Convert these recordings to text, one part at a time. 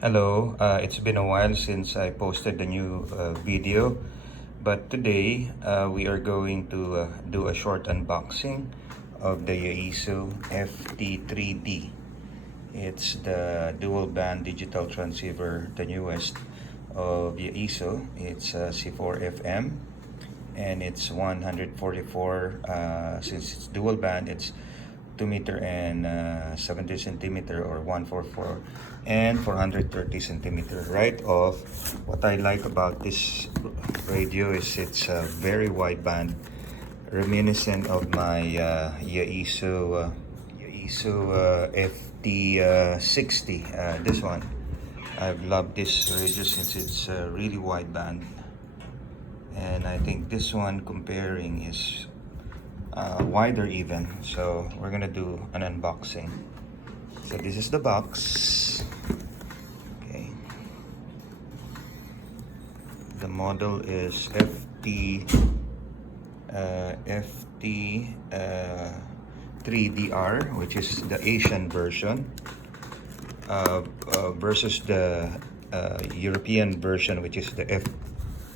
Hello, it's been a while since I posted the new video, but today we are going to do a short unboxing of the Yaesu FT3D. It's the dual band digital transceiver, the newest of Yaesu. It's C4 FM and it's 144, since it's dual band, it's 2 meter and 70 centimeter, or 144 and 430 centimeter. Right off, what I like about this radio is it's a very wide band, reminiscent of my Yaesu FT60. This one, I've loved this radio since it's really wide band, and I think this one comparing is wider even. So we're gonna do an unboxing. So this is the box. Okay, the model is FT3DR, which is the Asian version, versus the European version, which is the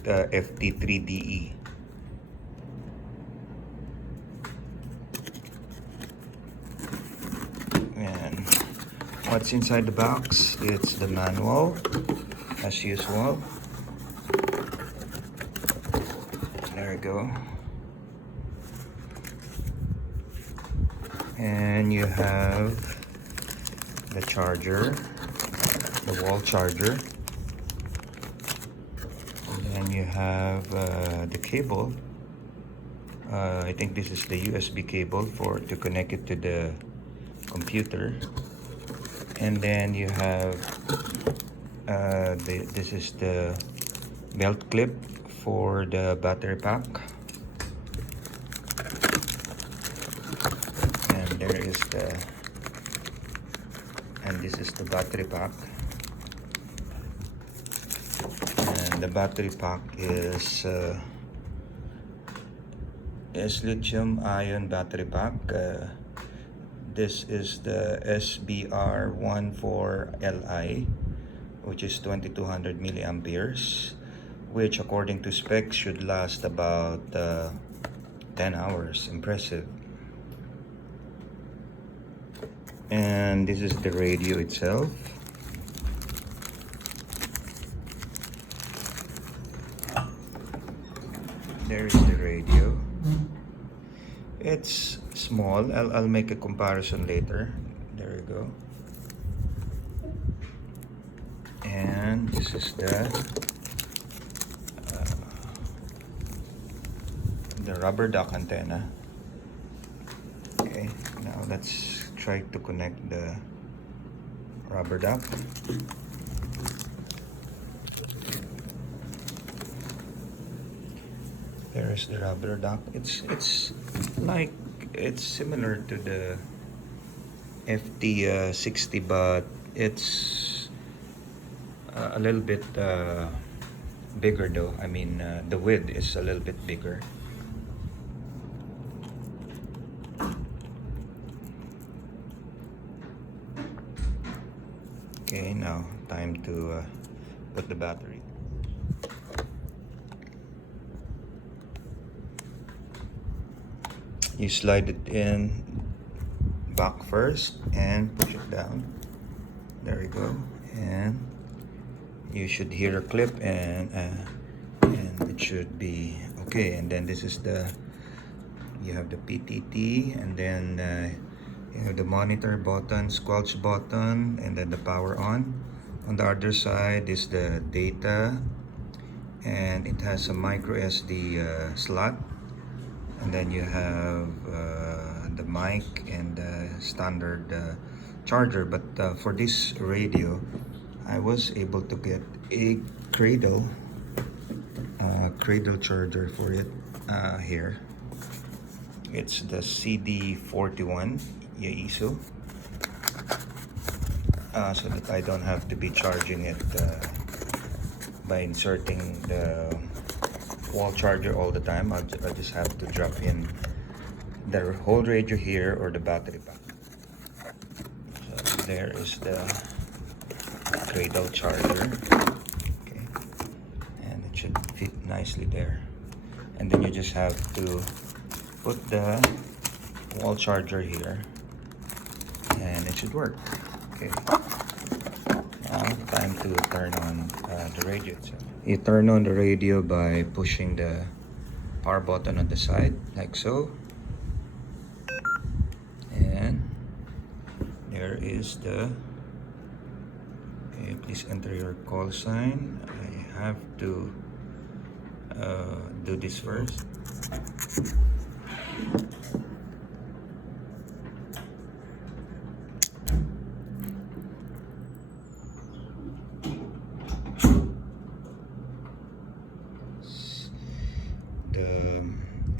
FT3DE. And what's inside the box? It's the manual, as usual. There we go. And you have the charger, the wall charger. And then you have the cable. I think this is the USB cable to connect it to the computer. And then you have this is the belt clip for the battery pack, and this is the battery pack. And the battery pack is lithium ion battery pack. This is the SBR14Li, which is 2200 milliamperes, which according to specs should last about 10 hours. Impressive. And this is the radio itself. There is the radio. It's small. I'll make a comparison later. There you go. And this is the rubber duck antenna. Okay, now let's try to connect the rubber duck. There is the rubber duck. It's similar to the FT60, but it's a little bit bigger though. I mean, the width is a little bit bigger. Okay, now time to put the battery. You slide it in back first and push it down. There you go. And you should hear a clip, and it should be okay. And then this is you have the PTT, and then you have the monitor button, squelch button, and then the power on. On the other side is the data, and it has a micro SD slot. And then you have the mic and the standard charger. But for this radio, I was able to get a cradle charger for it here. It's the CD41 Yaesu, so that I don't have to be charging it by inserting the wall charger all the time. I'll just have to drop in the whole radio here or the battery pack. So there is the cradle charger. Okay, and it should fit nicely there. And then you just have to put the wall charger here, and it should work. Okay. Now, time to turn on the radio itself. You turn on the radio by pushing the power button on the side, like so. And there is the... Okay, please enter your call sign. I have to do this first. The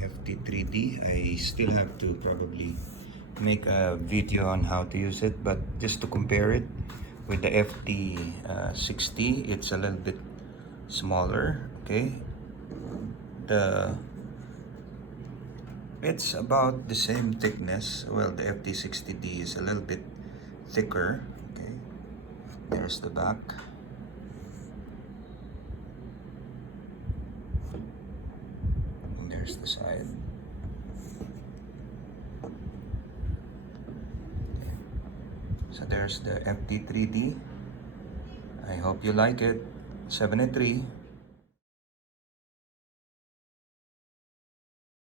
FT3D, I still have to probably make a video on how to use it, but just to compare it with the FT60, it's a little bit smaller. Okay, it's about the same thickness. Well, the FT60D is a little bit thicker. Okay, there's the back. And there's the side. So there's the FT3D. I hope you like it. 73.